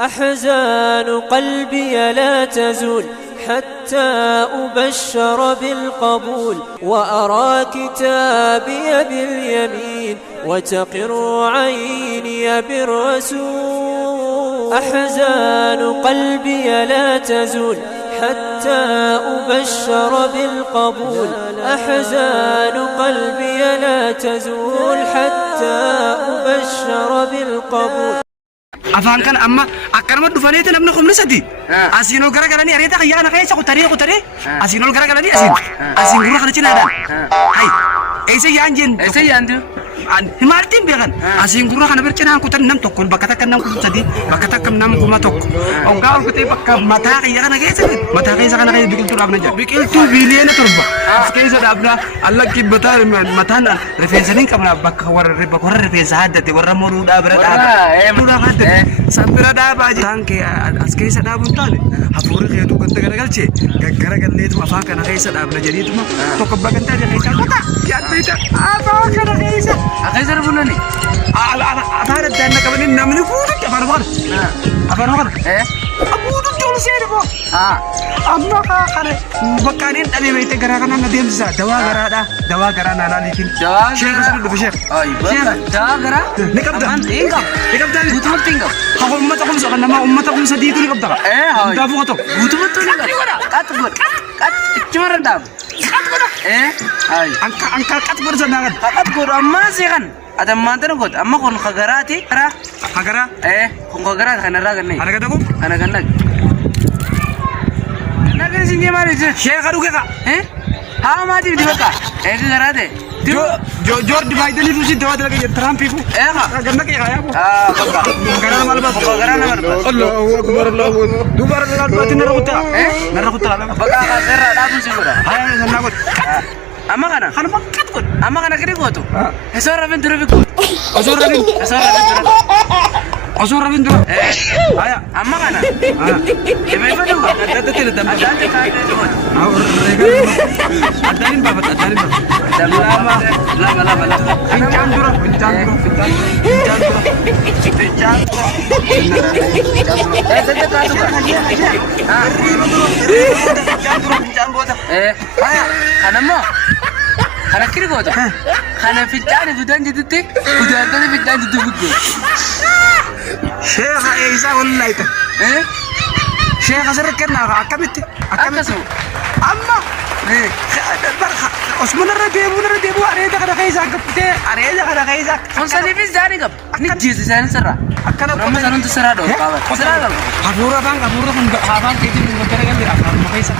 أحزان قلبي لا تزول حتى أبشر بالقبول، وأرى كتابي باليمين وتقر عيني بالرسول. أحزان قلبي لا تزول حتى أبشر بالقبول، أحزان قلبي لا تزول حتى أبشر بالقبول. Afaan kan amma akkanuma dhufaniiti namni kumni sadi asiin ol garagalanii areeta qayyaa kana keessa kutaree asiin ol garagalanii asiin gurra kana cinaadhaan hay eessa yaan jennu himaartiin beekan asiin gurra kana bir cinaan kutan nam tokko bakka takka nam kuma sadi bakka takka nam kuma tokko ongaa ol kutee bakka mataa qayyaa kana keessa kana keessa biqiltuu dhaabna jira biqiltuu biiliyoona torba as keessa dhaabna alla kibbataa mataan rifeensaniin qabna bakka warra rifeensa haddate warra moruu dhaabira dhaaba Sambira dhaabaa jiraan kee as keessa dhaabuun taane hafuurri keetuu ganda garagalchee gaggaragalleetu afaan kana keessa dhaabna jedhiituma tokko bagantaa keessa kota yaadbeeta afaan kana keessa akeessa rafunani afaan addaan naqabanii namni fuudhutti afaan kana fuudhutti ol seeni boo amma kana bakkaaniin dhabee beekte garaa kanaan adeemsisa dawaa garaa naanaa liikin sheekha sana dhufe sheekha dawaa garaa ni qabda Aku umat aku misalkan nama umat aku sedih itu nih kapten. Enggak bukan tuh. Butuh nih. Kat cuma rendam. Angka kat bersenangan. Kat amma sih kan. Ada mantan gue. Amma kon kagarati. Kagara? Kon kagara kan raga nih. Ada kataku? Ada gandag. Naga sini mana sih? Syekh aduh kak. Haa mati di baka. Kagarate. Jor di bayi tadi fusi dewa lagi terampi fu. Ganda kayak kaya fu. Bangga. Karena malu bang. Karena malu bang. Allahu Akbar Allahu Akbar. Dua orang batin narakuta. Narakuta. Bangga kera dapu sih gua. Ayo nakut. Ama kana? Kana makat gua. Ama kana kiri gua tuh. Esor Ravin Duravi gua. Esor Ravin Duravi. Ayo. Ama kana? Kemana tuh? Ada tidak tambah. Ada tuh. Adain babat. Lama. Pinjam dulu. Karena kiri gua tuh. Karena pinjam bukan jadi tik. Udah tadi pinjam jadi buku. Syekh Isa wallahi itu. Syekh Azhar kena akam itu. Amma. Osman Rabi bu areda kada kaisa kapte areda kada kaisa konsali bis jani kap ni jisi sana sara akana nama sana tu sara do sara do abura bang abang kiti mun gara gara akar makaisa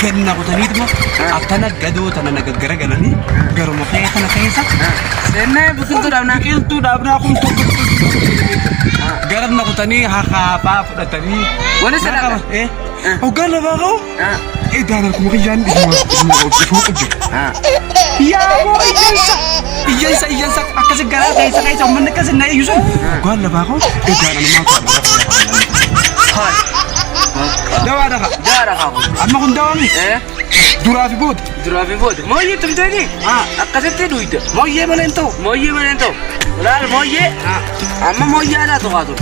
kenna ko tani tuma akana gado tanana gaggara galani garu makaya kana kaisa senne bukul tu dabna kum tu garan na ko tani haka pa puda tani wala sara o gala ba ko dana ko makiyan ya mo iyansa akase gara kaisa man kasi na yusun gala ba ko dana na mata dawa ka amma kun dawa ni durafi bod mo ye tum tani akase te duida mo ye manento ulal mo ye amma mo ye ala to gado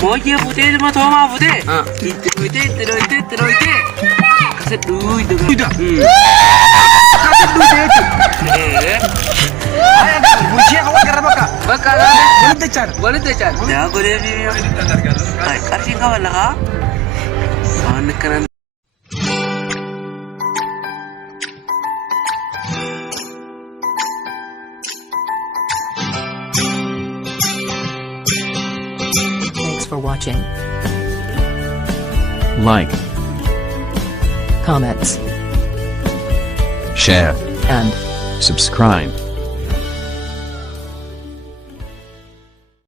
mo ye pute ma to ma pute teroite kase duida kase duida itu ay buji aku baka boleh tecar ya boleh video ay kasi ka wala ka saan ka na. Thanks for watching. Like, Comments, share, and subscribe.